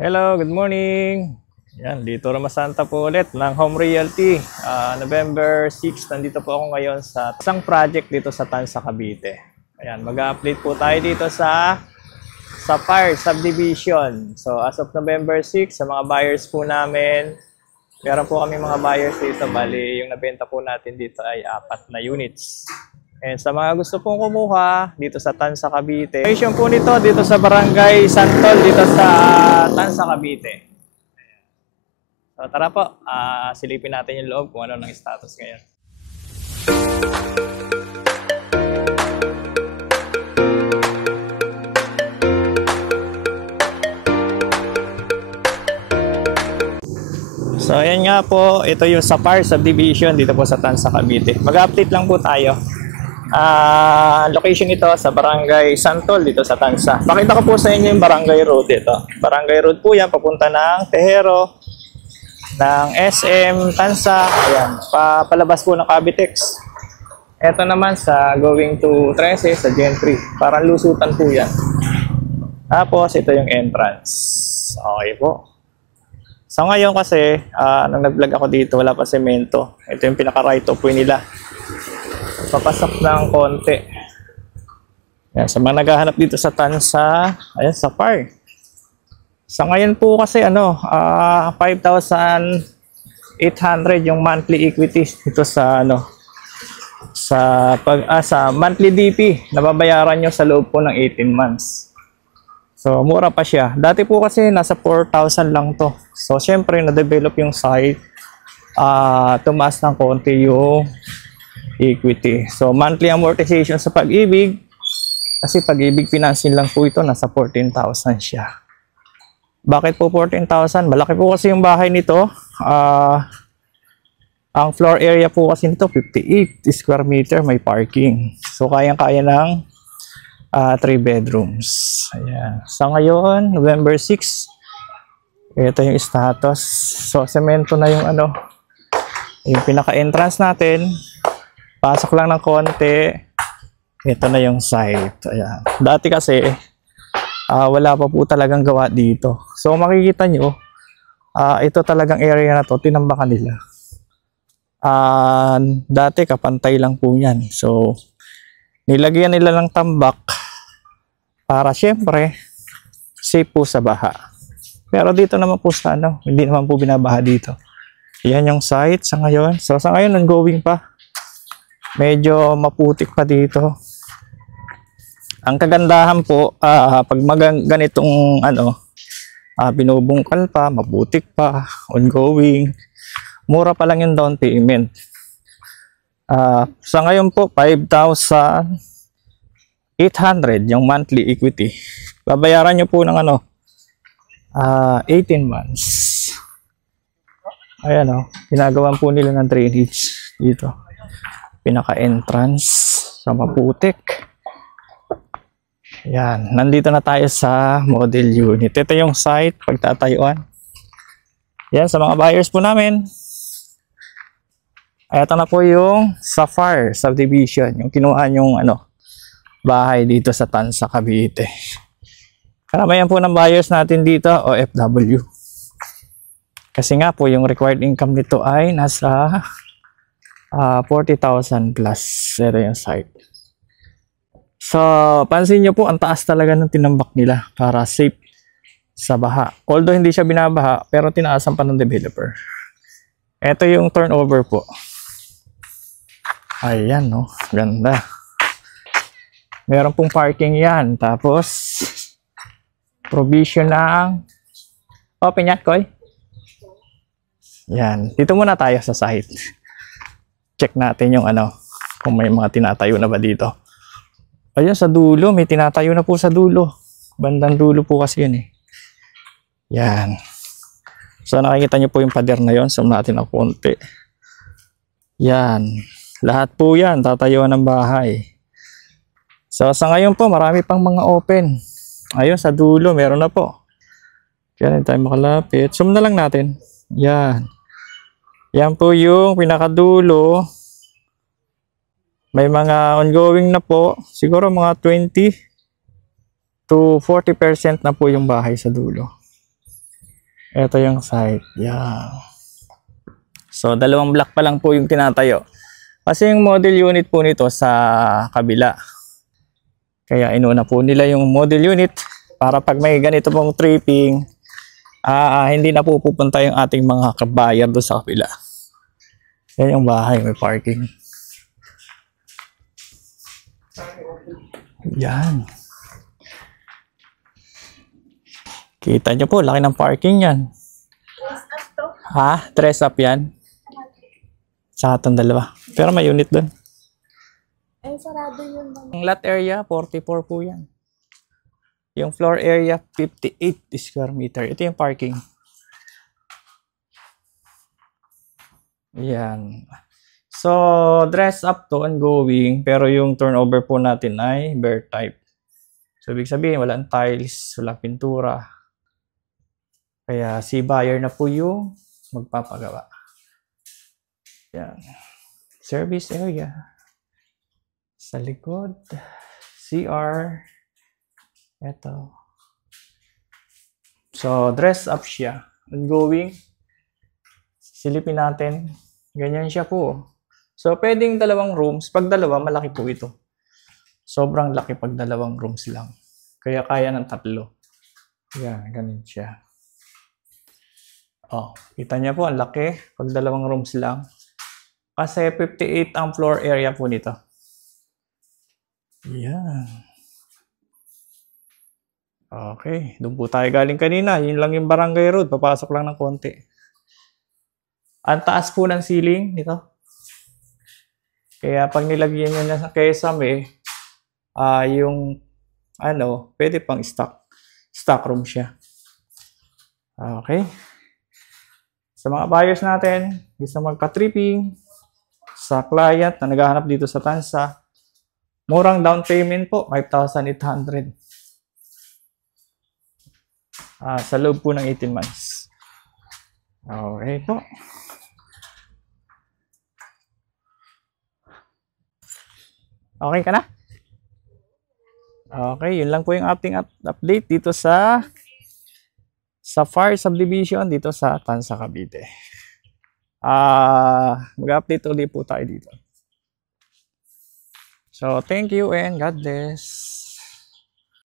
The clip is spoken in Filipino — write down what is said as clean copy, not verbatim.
Hello, good morning. Yan, dito Ramasanta po ulit ng Home Realty. November 6, nandito po ako ngayon sa isang project dito sa Tansa, Cavite. Ayan, mag-update po tayo dito sa Fire Subdivision. So, as of November 6, sa mga buyers po namin, meron po kami mga buyers dito. Bali, yung nabenta po natin dito ay 4 na units. And sa mga gusto pong kumuha dito sa Tansa, Cavite. Location po nito dito sa Barangay Santol dito sa Tansa, Cavite. So tara po, silipin natin yung loob kung ano ng status ngayon. So ayan nga po, ito yung sa Fire Subdivision dito po sa Tansa, Cavite. Mag-update lang po tayo. Location ito sa Barangay Santol dito sa Tansa. Pakita ko po sa inyo yung Barangay Road dito. Barangay Road po yan, papunta ng Tejero, ng SM Tansa. Ayan, palabas po ng Cavitex. Ito naman sa going to 13 sa Gen 3. Parang lusutan po yan. Tapos ito yung entrance. Okay po. So ngayon kasi, nung nag-vlog ako dito, wala pa semento. Ito yung pinaka-right of way nila. Papasok ng konti. Yan, sa mga naghahanap dito sa Tansa, ayan, sa Fire. Sa ngayon po kasi 5,800 yung monthly equity dito sa sa monthly DP na babayaran nyo sa loob po ng 18 months. So mura pa siya. Dati po kasi nasa 4,000 lang to. So syempre na-develop yung site, tumaas ng konti yung equity. So monthly amortization sa Pag-ibig, kasi Pag-ibig financing lang po ito, nasa 14,000 siya. Bakit po 14,000? Malaki po kasi yung bahay nito. Ang floor area po kasi nito 58 square meter, may parking. So kayang-kaya ng 3 bedrooms. Ayan. Sa ngayon, November 6, ito yung status. So semento na yung yung pinaka-entrance natin. Pasok lang ng konti. Ito na yung site. Ayan. Dati kasi, wala pa po talagang gawa dito. So makikita nyo, ito talagang area na to, tinambakan nila. Dati kapantay lang po yan. So, nilagyan nila ng tambak para syempre, safe po sa baha. Pero dito naman po sa hindi naman po binabaha dito. Yan yung site sa ngayon. So sa ngayon, ongoing pa. Medyo maputik pa dito. Ang kagandahan po, pag ganitong binubungkal pa, maputik pa, ongoing, mura pa lang yung down payment. Sa ngayon po, 5,800 yung monthly equity. Babayaran nyo po ng 18 months. Ayan ginagawan po nila ng drainage dito. Pinaka-entrance sa maputik. Yan, nandito na tayo sa model unit. Ito yung site pagtatayuan. Yan, sa mga buyers po namin. Ito na po yung sa Fire Subdivision, yung kinuha yung bahay dito sa Tansa, Cavite. Karamihan po ng buyers natin dito OFW. Kasi nga po yung required income nito ay nasa 40,000 plus. Ito yung site. So, pansin nyo po, ang taas talaga ng tinambak nila para safe sa baha. Although hindi siya binabaha, pero tinaasan pa ng developer. Ito yung turnover po. Ayan, ganda. Meron pong parking yan. Tapos, provision ng pinyat, Koy. Yan. Dito muna tayo sa site. Check natin yung kung may mga tinatayo na ba dito. Ayun, sa dulo, may tinatayo na po sa dulo. Bandang dulo po kasi yun Yan. So nakikita nyo po yung pader na yun. Zoom natin ng konti. Yan. Lahat po yan, tatayuan ng bahay. So sa ngayon po, marami pang mga open. Ayun, sa dulo, meron na po. Kaya hindi tayo makalapit. Zoom na lang natin. Yan. Yan po yung pinakadulo. May mga ongoing na po. Siguro mga 20 to 40% na po yung bahay sa dulo. Ito yung site. Yan. So, dalawang block pa lang po yung tinatayo. Kasi yung model unit po nito sa kabila. Kaya inuna po nila yung model unit para pag may ganito pong tripping, hindi na po pupunta yung ating mga kabayan doon sa kabila. Yan yung bahay, may parking. Yan. Kita nyo po, laki ng parking yan. Ha? Dress up yan? Sa atong dalawa. Pero may unit doon. Ay, sarado yun. Ang lot area, 44 po yan. Yung floor area, 58 square meter. Ito yung parking. Yan. So, dress up to ongoing, pero yung turnover po natin ay bare type. So, ibig sabihin, walang tiles, walang pintura. Kaya si buyer na po yung magpapagawa. Yan. Service area. Sa likod. CR. Ito. So, dress up siya. Ongoing. Silipin natin. Ganyan siya po. So, pwedeng dalawang rooms. Pag dalawa, malaki po ito. Sobrang laki pag dalawang rooms lang. Kaya kaya ng tatlo. Yan, ganun siya. Oh, kita niya po, ang laki. Pag dalawang rooms lang. Kasi 58 ang floor area po nito. Yan. Okay, doon po tayo galing kanina. Yun lang yung barangay road. Papasok lang ng konti. Ang taas po ng ceiling nito. Kaya pag nilagyan nyo na sa kesame, yung pwede pang stock room siya. Okay. Sa mga buyers natin, gusto magpa-tripping, sa client na naghahanap dito sa Tansa, murang down payment po, 5,800. Sa loob po ng 18 months. Okay po. Okay ka na? Okay, yun lang po yung ating update dito sa Far Subdivision dito sa Tansa, Cavite. Mag-update ulit po tayo dito. So, thank you and God bless.